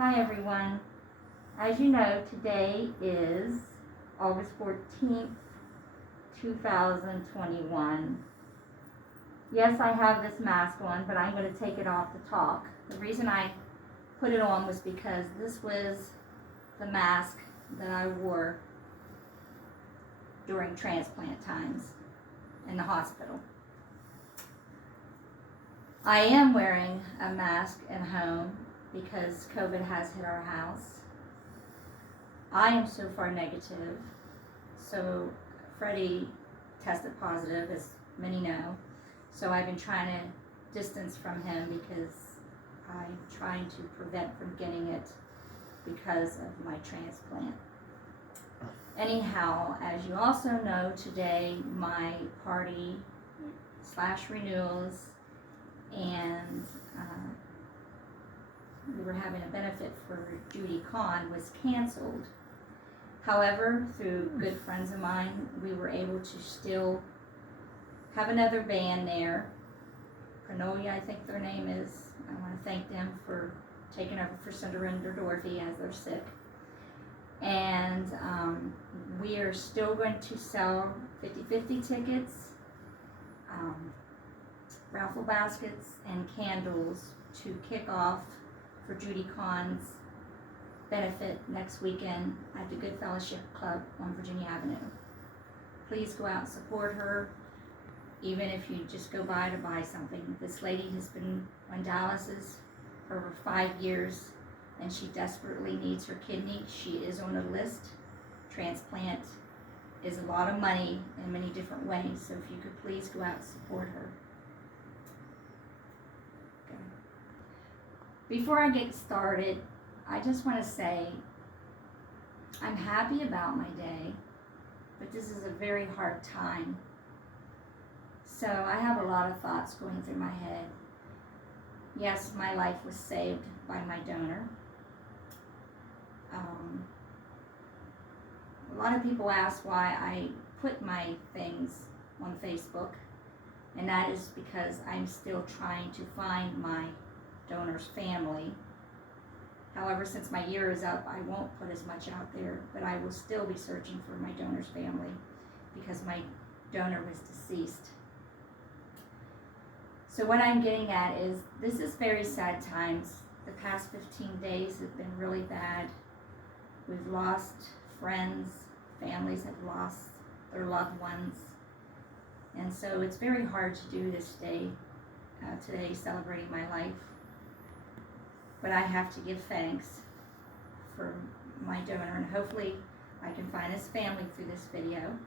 Hi everyone. As you know, today is August 14th, 2021. Yes, I have this mask on, but I'm going to take it off to talk. The reason I put it on was because this was the mask that I wore during transplant times in the hospital. I am wearing a mask at home because COVID has hit our house. I am so far negative, so Freddie tested positive, as many know, so I've been trying to distance from him because I'm trying to prevent from getting it because of my transplant. Anyhow, as you also know, today my party / renewals and we were having a benefit for Judy Kahn was canceled. However, through good friends of mine, we were able to still have another band there. Pranolia, I think their name is. I want to thank them for taking over for Cinderella and Dorothy as they're sick. And we are still going to sell 50/50 tickets, raffle baskets, and candles to kick off for Judy Kahn's benefit next weekend at the Good Fellowship Club on Virginia Avenue. Please go out and support her, even if you just go by to buy something. This lady has been on dialysis for over 5 years and she desperately needs her kidney. She is on a list. Transplant is a lot of money in many different ways, so if you could please go out and support her. Okay. Before I get started, I just want to say I'm happy about my day, but this is a very hard time. So I have a lot of thoughts going through my head. Yes, my life was saved by my donor. A lot of people ask why I put my things on Facebook, and that is because I'm still trying to find my donor's family. However, since my year is up, I won't put as much out there, but I will still be searching for my donor's family because my donor was deceased. So what I'm getting at is, this is very sad times. The past 15 days have been really bad. We've lost friends, families have lost their loved ones. And so it's very hard to do this day, today, celebrating my life. But I have to give thanks for my donor, and hopefully I can find his family through this video.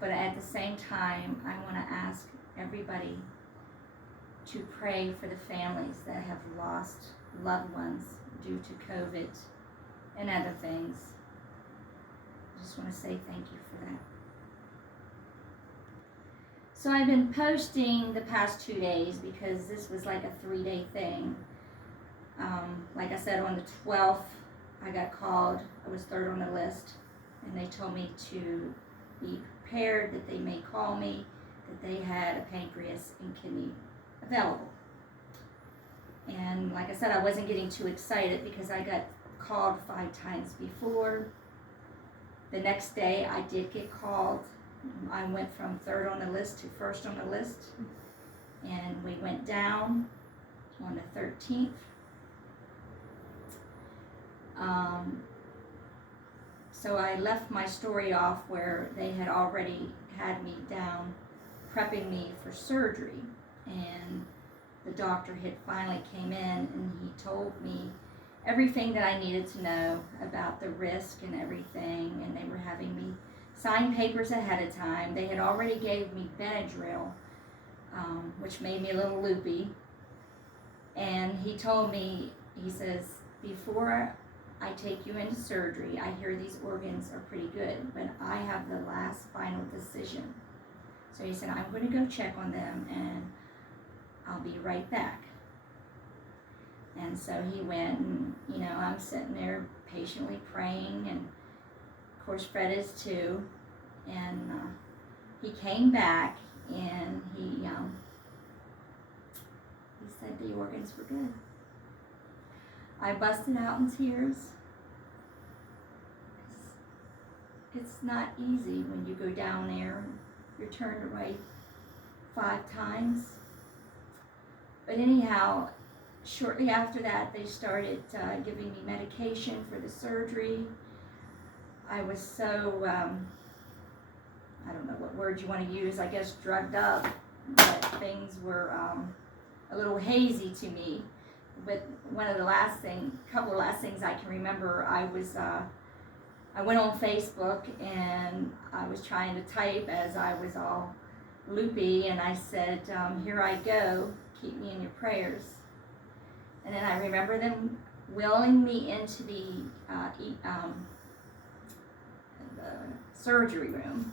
But at the same time, I want to ask everybody to pray for the families that have lost loved ones due to COVID and other things. I just want to say thank you for that. So I've been posting the past 2 days because this was like a 3-day thing. Like I said, on the 12th, I got called. I was third on the list, and they told me to be prepared that they may call me, that they had a pancreas and kidney available. And like I said, I wasn't getting too excited because I got called 5 times before. The next day, I did get called. I went from third on the list to first on the list, and we went down on the 13th. So I left my story off where they had already had me down prepping me for surgery, and the doctor had finally came in and he told me everything that I needed to know about the risk and everything, and they were having me sign papers ahead of time. They had already gave me Benadryl, which made me a little loopy, and he told me, he says, before I take you into surgery, I hear these organs are pretty good, but I have the last final decision. So he said, I'm going to go check on them and I'll be right back. And so he went, and I'm sitting there patiently praying, and of course Fred is too. And he came back and he said the organs were good. I busted out in tears. It's not easy when you go down there and you're turned away 5 times. But anyhow, shortly after that, they started giving me medication for the surgery. I was so, I don't know what word you want to use, I guess drugged up, but things were a little hazy to me. But couple of last things I can remember, I went on Facebook and I was trying to type as I was all loopy, and I said, here I go, keep me in your prayers. And then I remember them wheeling me into the surgery room,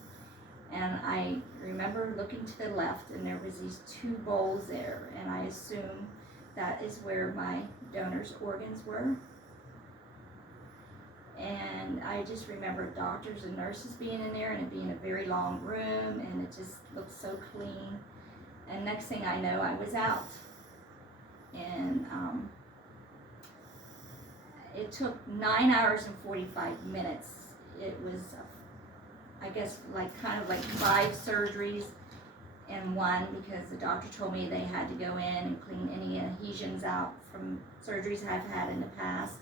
and I remember looking to the left, and there was these 2 bowls there, and I assume that is where my donor's organs were. And I just remember doctors and nurses being in there, and it being a very long room, and it just looked so clean. And next thing I know, I was out. And it took 9 hours and 45 minutes. It was, I guess, kind of like 5 surgeries in one, because the doctor told me they had to go in and clean any adhesions out from surgeries I've had in the past.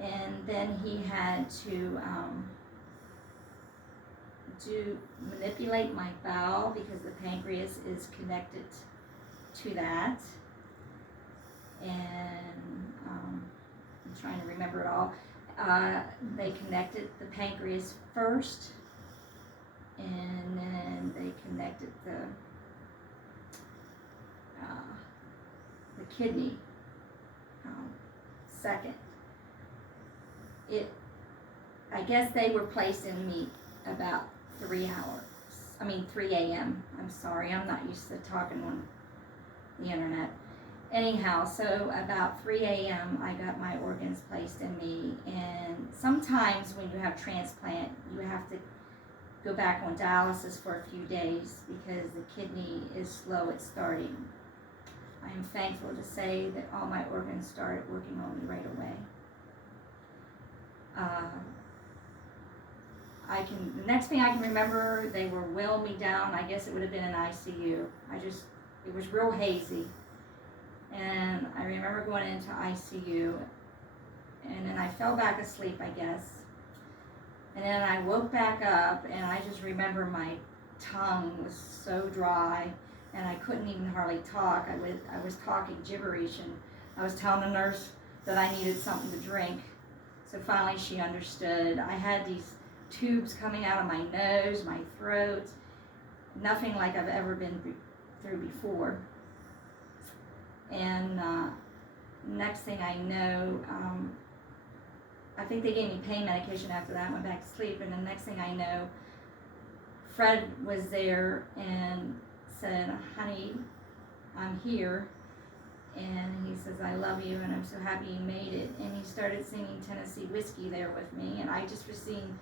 And then he had to manipulate my bowel, because the pancreas is connected to that. And I'm trying to remember it all. They connected the pancreas first, and then they connected the kidney second. I guess they were placing me about 3 a.m. I'm sorry, I'm not used to talking on the internet. Anyhow, so about 3 a.m. I got my organs placed in me, and sometimes when you have transplant, you have to go back on dialysis for a few days because the kidney is slow at starting. I am thankful to say that all my organs started working on me right away. The next thing I can remember, they were wheeling me down. I guess it would have been an ICU. It was real hazy. And I remember going into ICU, and then I fell back asleep, I guess. And then I woke back up, and I just remember my tongue was so dry, and I couldn't even hardly talk. I was talking gibberish, and I was telling the nurse that I needed something to drink. So finally she understood. I had these tubes coming out of my nose, my throat, nothing like I've ever been through before. And next thing I know, I think they gave me pain medication after that. I went back to sleep, and the next thing I know, Fred was there and said, "Honey, I'm here." And he says, "I love you, and I'm so happy you made it." And he started singing Tennessee Whiskey there with me, and I just was seeing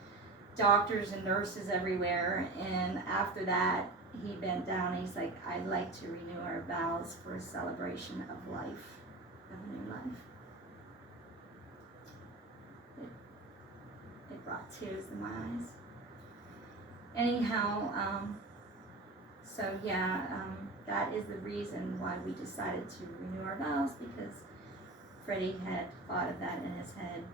doctors and nurses everywhere. And after that, he bent down and he's like, "I'd like to renew our vows for a celebration of life, of a new life." It brought tears to my eyes. Anyhow, that is the reason why we decided to renew our vows, because Freddie had thought of that in his head.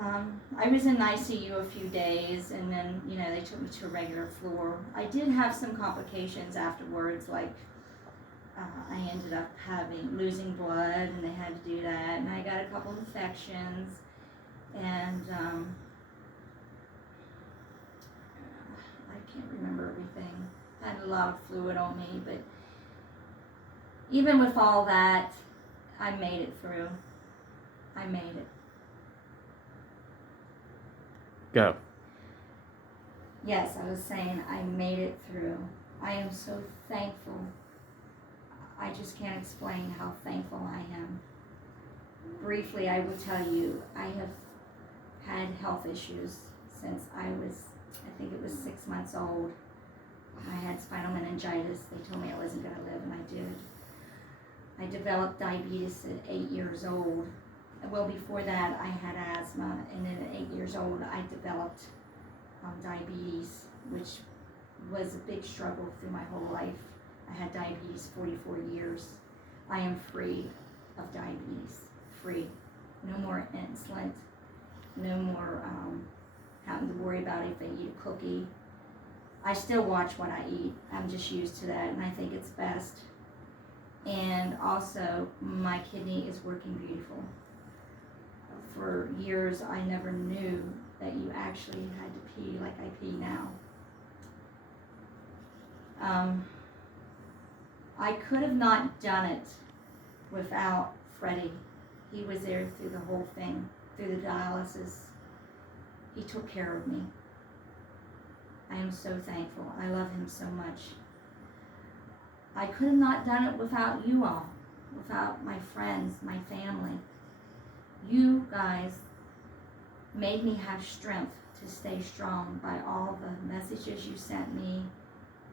I was in ICU a few days, and then, they took me to a regular floor. I did have some complications afterwards, like I ended up losing blood, and they had to do that, and I got a couple of infections, and I can't remember everything. I had a lot of fluid on me, but even with all that, I made it through. I made it. Go. Yes, I was saying I made it through. I am so thankful. I just can't explain how thankful I am. Briefly, I will tell you, I have had health issues since I think it was 6 months old. I had spinal meningitis. They told me I wasn't going to live, and I did. I developed diabetes at 8 years old. Well, before that, I had asthma, and then at 8 years old, I developed diabetes, which was a big struggle through my whole life. I had diabetes 44 years. I am free of diabetes, free. No more insulin, no more having to worry about if I eat a cookie. I still watch what I eat. I'm just used to that, and I think it's best. And also, my kidney is working beautiful. For years, I never knew that you actually had to pee like I pee now. I could have not done it without Freddie. He was there through the whole thing, through the dialysis. He took care of me. I am so thankful. I love him so much. I could have not done it without you all, without my friends, my family. You guys made me have strength to stay strong by all the messages you sent me,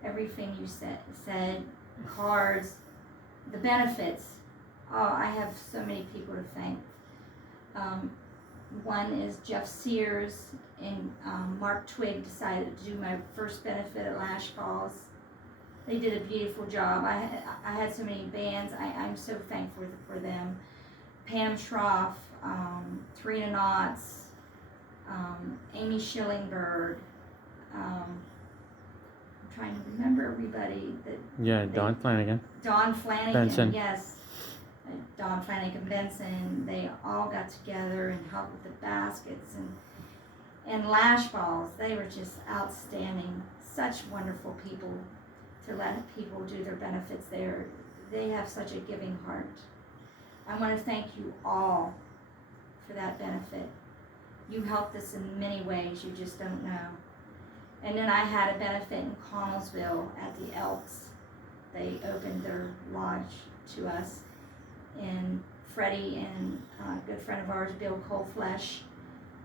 everything you said, cards, the benefits. Oh, I have so many people to thank. One is Jeff Sears and Mark Twigg decided to do my first benefit at Lash Falls. They did a beautiful job. I had so many bands. I'm so thankful for them. Pam Schroff, Tarina Knotts, Amy Schillingberg. I'm trying to remember everybody. Don Flanagan. Don Flanagan, Benson. Yes. Don Flanagan, Benson, they all got together and helped with the baskets and Lash Balls. They were just outstanding. Such wonderful people to let people do their benefits there. They have such a giving heart. I want to thank you all for that benefit. You helped us in many ways you just don't know. And then I had a benefit in Connellsville at the Elks. They opened their lodge to us. And Freddie and a good friend of ours, Bill Coleflesh,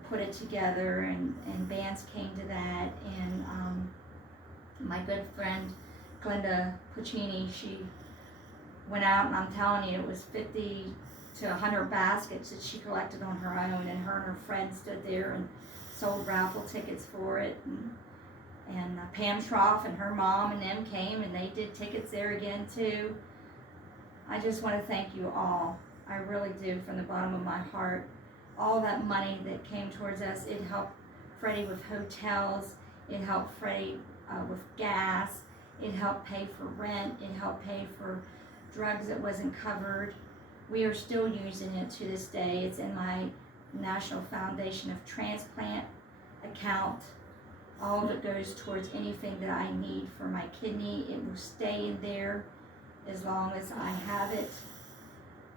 put it together, and bands came to that. And my good friend, Glenda Puccini, she went out, and I'm telling you, it was 50 to 100 baskets that she collected on her own, and her friend stood there and sold raffle tickets for it. And Pam Schroff and her mom and them came, and they did tickets there again too. I just want to thank you all. I really do, from the bottom of my heart. All that money that came towards us, it helped Freddie with hotels, it helped Freddie with gas, it helped pay for rent, it helped pay for drugs that wasn't covered. We are still using it to this day. It's in my National Foundation of Transplant account. All of it goes towards anything that I need for my kidney. It will stay in there as long as I have it.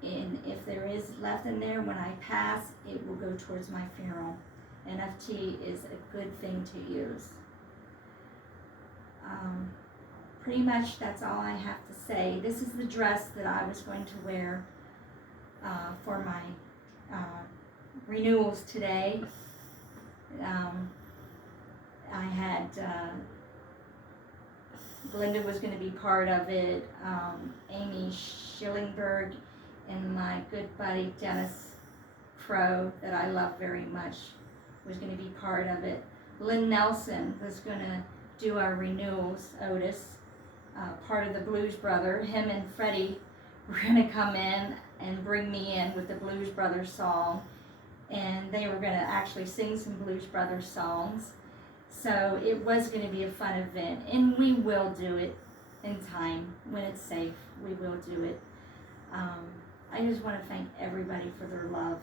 And if there is left in there when I pass, it will go towards my funeral. NFT is a good thing to use. Pretty much that's all I have to say. This is the dress that I was going to wear for my renewals today. I had Glenda was going to be part of it, Amy Schillingberg, and my good buddy Dennis Crow, that I love very much, was going to be part of it. Lynn Nelson was going to do our renewals, Otis, part of the Blues Brother. Him and Freddie were going to come in and bring me in with the Blues Brothers song, and they were going to actually sing some Blues Brothers songs. So it was going to be a fun event, and we will do it in time. When it's safe, we will do it. I just want to thank everybody for their love.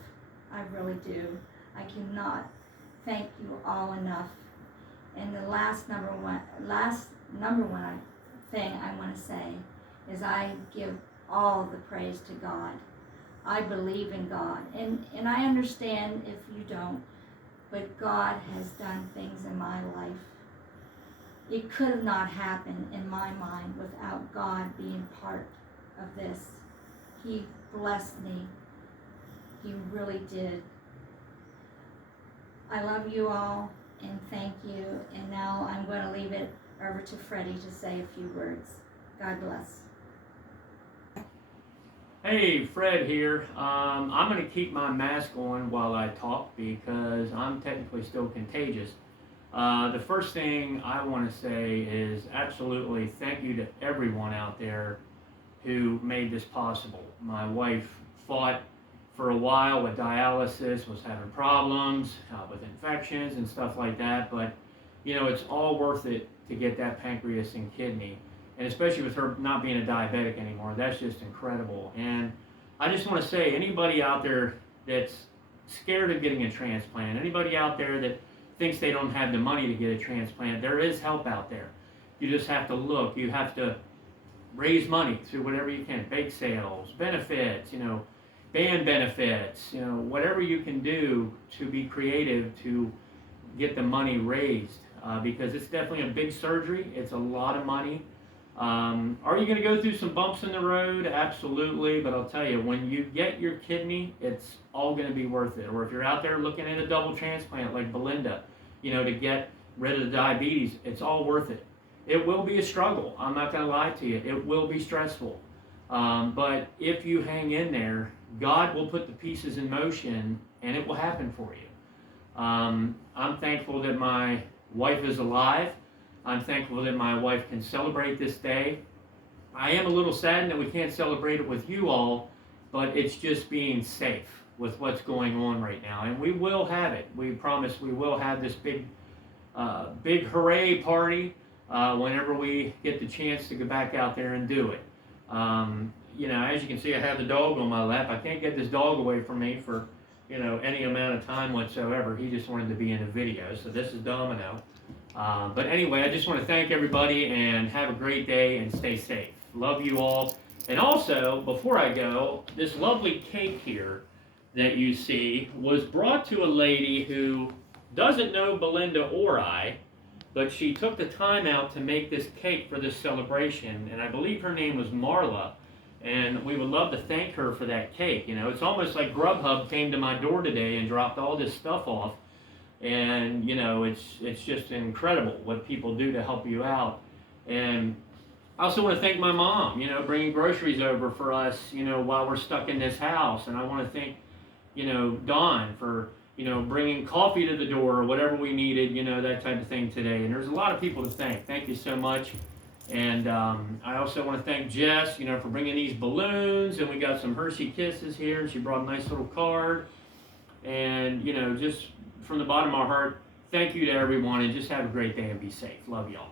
I really do. I cannot thank you all enough. And the last number one thing I want to say is I give all the praise to God. I believe in God, and I understand if you don't. But God has done things in my life. It could have not happened in my mind without God being part of this. He blessed me. He really did. I love you all, and thank you. And now I'm going to leave it over to Freddie to say a few words. God bless. Hey, Fred here. I'm going to keep my mask on while I talk because I'm technically still contagious. The first thing I want to say is absolutely thank you to everyone out there who made this possible. My wife fought for a while with dialysis, was having problems with infections and stuff like that, but it's all worth it to get that pancreas and kidney. And especially with her not being a diabetic anymore, that's just incredible. And I just want to say, anybody out there that's scared of getting a transplant, anybody out there that thinks they don't have the money to get a transplant, there is help out there. You just have to look. You have to raise money through whatever you can, bake sales, benefits, band benefits, whatever you can do to be creative to get the money raised, because it's definitely a big surgery. It's a lot of money. Are you going to go through some bumps in the road? Absolutely, but I'll tell you, when you get your kidney, it's all going to be worth it. Or if you're out there looking at a double transplant like Belinda, to get rid of the diabetes, it's all worth it. It will be a struggle. I'm not going to lie to you. It will be stressful. But if you hang in there, God will put the pieces in motion and it will happen for you. I'm thankful that my wife is alive. I'm thankful that my wife can celebrate this day. I am a little saddened that we can't celebrate it with you all, but it's just being safe with what's going on right now. And we will have it. We promise we will have this big hooray party whenever we get the chance to go back out there and do it. As you can see, I have the dog on my lap. I can't get this dog away from me for, any amount of time whatsoever. He just wanted to be in a video. So this is Domino. But anyway, I just want to thank everybody and have a great day and stay safe. Love you all. And also, before I go, this lovely cake here that you see was brought to a lady who doesn't know Belinda or I, but she took the time out to make this cake for this celebration, and I believe her name was Marla, and we would love to thank her for that cake. It's almost like Grubhub came to my door today and dropped all this stuff off, and it's just incredible what people do to help you out. And I also want to thank my mom, bringing groceries over for us, while we're stuck in this house, and I want to thank, Dawn for bringing coffee to the door or whatever we needed, that type of thing today. And there's a lot of people to thank. Thank you so much. And I also want to thank Jess, for bringing these balloons. And we got some Hershey Kisses here. She brought a nice little card. And, just from the bottom of my heart, thank you to everyone. And just have a great day and be safe. Love y'all.